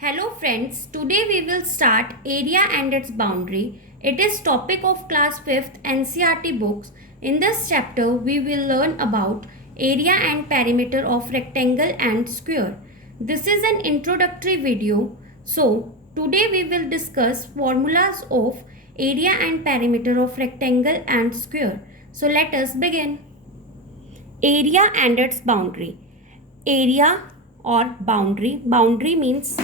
Hello friends, today we will start area and its boundary. It is topic of class 5th NCERT books. In this chapter we will learn about area and perimeter of rectangle and square. This is an introductory video. So today we will discuss formulas of area and perimeter of rectangle and square. So let us begin. Area and its boundary. Area और boundary means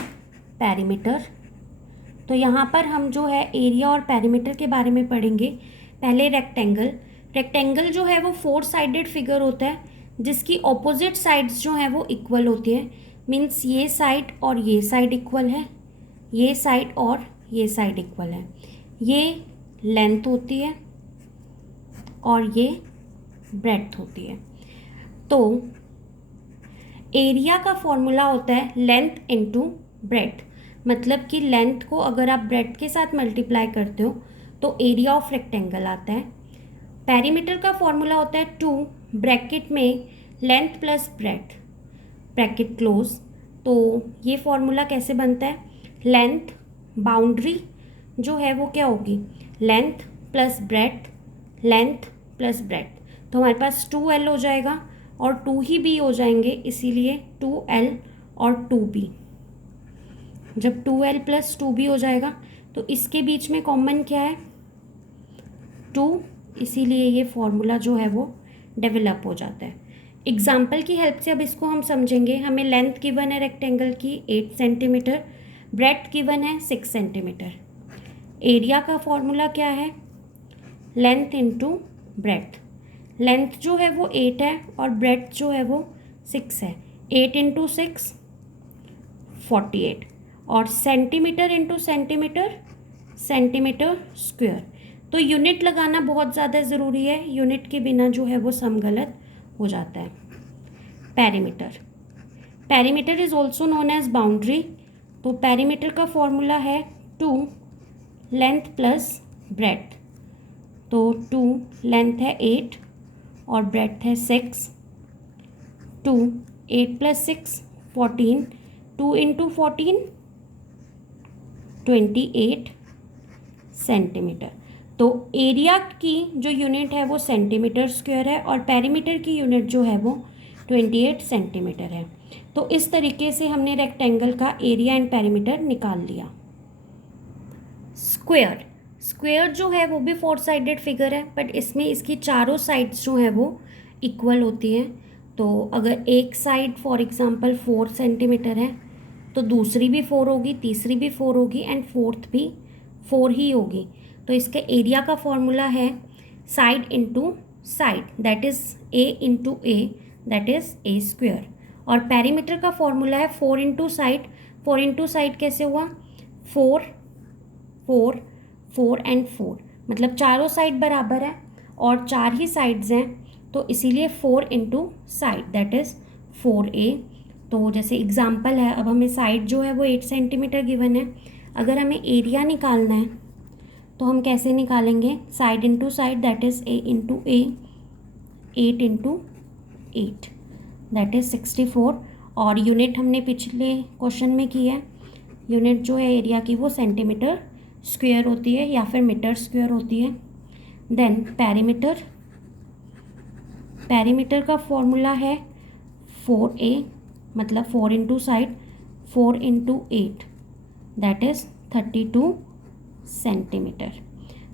perimeter. तो यहाँ पर हम जो है area और perimeter के बारे में पढ़ेंगे। पहले रेक्टेंगल जो है वो 4 साइडेड फिगर होता है जिसकी ऑपोजिट साइड्स जो है वो इक्वल होती है। मीन्स ये साइड और ये साइड इक्वल है, ये साइड और ये साइड इक्वल है। ये लेंथ होती है और ये ब्रेड्थ होती है। तो एरिया का फॉर्मूला होता है लेंथ इनटू ब्रेड्थ। मतलब कि लेंथ को अगर आप ब्रेड्थ के साथ मल्टीप्लाई करते हो तो एरिया ऑफ रेक्टेंगल आता है। पेरीमीटर का फॉर्मूला होता है 2 ब्रैकेट में length plus breadth bracket close. तो ये फॉर्मूला कैसे बनता है? लेंथ बाउंड्री जो है वो क्या होगी? Length plus breadth. तो हमारे पास 2L हो जाएगा और 2 ही B हो जाएंगे, इसीलिए 2L और 2B। जब 2L प्लस 2B हो जाएगा तो इसके बीच में कॉमन क्या है? 2, इसीलिए ये फॉर्मूला जो है वो डेवलप हो जाता है। एग्जाम्पल की हेल्प से अब इसको हम समझेंगे। हमें लेंथ गिवन है रेक्टेंगल की 8 सेंटीमीटर, ब्रेड्थ गिवन है 6 सेंटीमीटर। एरिया का फॉर्मूला क्या है? Length into breadth. लेंथ जो है वो 8 है और ब्रेड्थ जो है वो 6 है। 8 इंटू 6 48 और सेंटीमीटर इंटू सेंटीमीटर स्क्वायर। तो यूनिट लगाना बहुत ज़्यादा ज़रूरी है, यूनिट के बिना जो है वो सम गलत हो जाता है। Perimeter is also known as boundary. तो पेरीमीटर का फॉर्मूला है 2 लेंथ प्लस ब्रेड्थ। तो 2 लेंथ है 8 और ब्रेड्थ है 6। 2 8 प्लस 6 14। 2 into 14 28 centimetre. तो एरिया की जो यूनिट है वो सेंटीमीटर स्क्वायर है और पेरीमीटर की यूनिट जो है वो 28 सेंटीमीटर है। तो इस तरीके से हमने रेक्टेंगल का एरिया एंड पेरीमीटर निकाल लिया। स्क्वायर जो है वो भी 4 साइडेड फिगर है, बट इसमें इसकी चारों साइड्स जो है वो इक्वल होती हैं। तो अगर एक साइड फॉर एग्जांपल 4 सेंटीमीटर है तो दूसरी भी 4 होगी, तीसरी भी 4 होगी एंड फोर्थ भी 4 ही होगी। तो इसके एरिया का फॉर्मूला है side into side, that is a into A, that is a square. और पेरीमीटर का फॉर्मूला है 4 इंटू साइड। 4 इंटू साइड कैसे हुआ? 4 4 4 एंड 4, मतलब चारों साइड बराबर है और 4 ही साइड्स हैं, तो इसीलिए 4 into side, that is 4A। तो जैसे एग्जांपल है, अब हमें साइड जो है वो 8 सेंटीमीटर गिवन है। अगर हमें एरिया निकालना है तो हम कैसे निकालेंगे? Side into side, that is A into A, 8 into 8, that is 64। और यूनिट हमने पिछले क्वेश्चन में की है, यूनिट जो है एरिया की वो सेंटीमीटर स्क्वायर होती है या फिर मीटर स्क्वायर होती है। देन पेरीमीटर का फॉर्मूला है 4A, मतलब 4 into side, 4 into 8, that is 32 centimetre.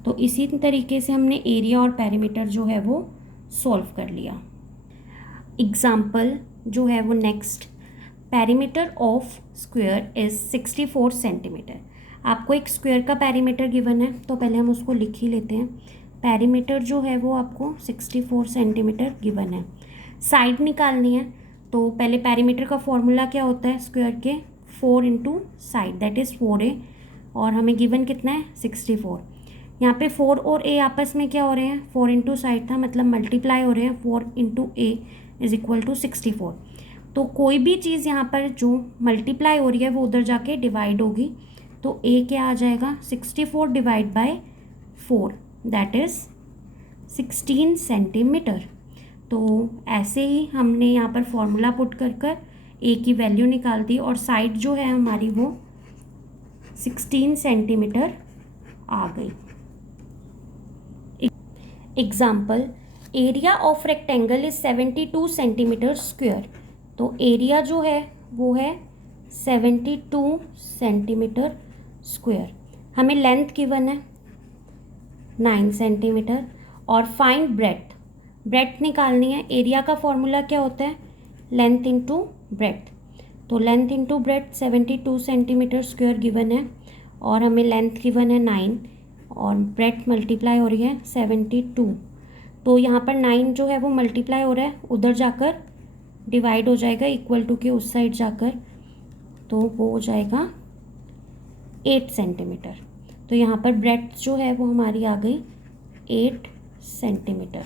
तो इसी तरीके से हमने एरिया और पेरीमीटर जो है वो सॉल्व कर लिया। एग्जाम्पल जो है वो next, perimeter of square is 64 centimetre. आपको एक स्क्वायर का पेरीमीटर गिवन है तो पहले हम उसको लिख ही लेते हैं। पेरीमीटर जो है वो आपको 64 सेंटीमीटर गिवन है। साइड निकालनी है तो पहले पेरीमीटर का फॉर्मूला क्या होता है स्क्वायर के? 4 into side, that is 4A, और हमें गिवन कितना है? 64। यहाँ पे 4 और A आपस में क्या हो रहे हैं? 4 इंटू साइड था, मतलब मल्टीप्लाई हो रहे हैं। 4 into A is equal to 64। तो कोई भी चीज़ यहाँ पर जो मल्टीप्लाई हो रही है वो उधर जाके डिवाइड होगी। तो A क्या आ जाएगा? 64 divide by 4, that is 16 centimetre. तो ऐसे ही हमने यहाँ पर फॉर्मूला पुट कर A की वैल्यू निकाल दी और साइड जो है हमारी वो 16 सेंटीमीटर आ गई। Example, area of rectangle is 72 centimetre square. तो एरिया जो है वो है 72 सेंटीमीटर स्क्वायर। हमें लेंथ गिवन है 9 सेंटीमीटर और फाइंड ब्रेड्थ। ब्रेड्थ निकालनी है। एरिया का फॉर्मूला क्या होता है? Length into breadth. तो length into breadth 72 centimetre square given है और हमें लेंथ गिवन है 9 और ब्रेड्थ मल्टीप्लाई हो रही है 72। तो यहाँ पर 9 जो है वो मल्टीप्लाई हो रहा है, उधर जाकर डिवाइड हो जाएगा इक्वल टू के उस साइड जाकर, तो वो हो जाएगा 8 सेंटीमीटर। तो यहाँ पर ब्रेड्थ जो है वो हमारी आ गई 8 centimetre.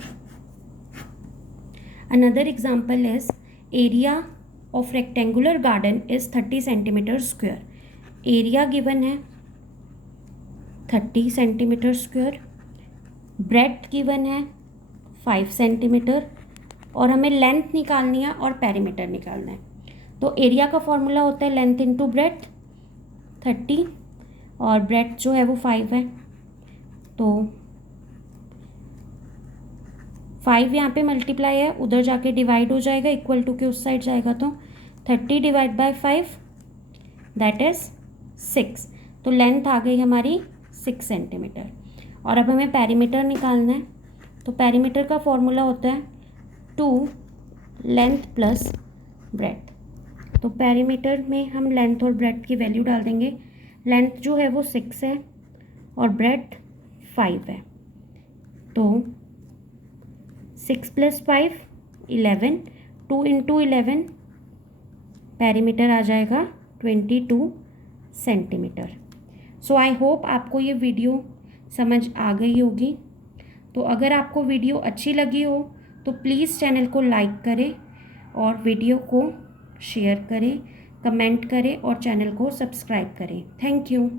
Another example is area of rectangular garden is 30 centimetre square. Area given है 30 सेंटीमीटर स्क्वायर, ब्रेड्थ गिवन है 5 सेंटीमीटर और हमें लेंथ निकालनी है और पेरीमीटर निकालना है। तो एरिया का फॉर्मूला होता है लेंथ इंटू ब्रेड्थ 30 और ब्रेड्थ जो है वो 5 है, तो 5 यहाँ पे मल्टीप्लाई है, उधर जाके डिवाइड हो जाएगा इक्वल टू के उस साइड जाएगा, तो 30 डिवाइड बाय 5 दैट इज़ 6। तो लेंथ आ गई हमारी 6 सेंटीमीटर। और अब हमें पेरीमीटर निकालना है। तो पेरीमीटर का फॉर्मूला होता है 2 लेंथ प्लस ब्रेड्थ। तो पेरीमीटर में हम लेंथ और ब्रेड्थ की वैल्यू डाल देंगे। लेंथ जो है वो 6 है और ब्रेड्थ 5 है, तो 6 + 5 11, 2 × 11 पेरीमीटर आ जाएगा 22 सेंटीमीटर। सो आई होप आपको ये वीडियो समझ आ गई होगी। तो अगर आपको वीडियो अच्छी लगी हो तो प्लीज़ चैनल को लाइक करें और वीडियो को शेयर करें, कमेंट करें और चैनल को सब्सक्राइब करें। Thank you.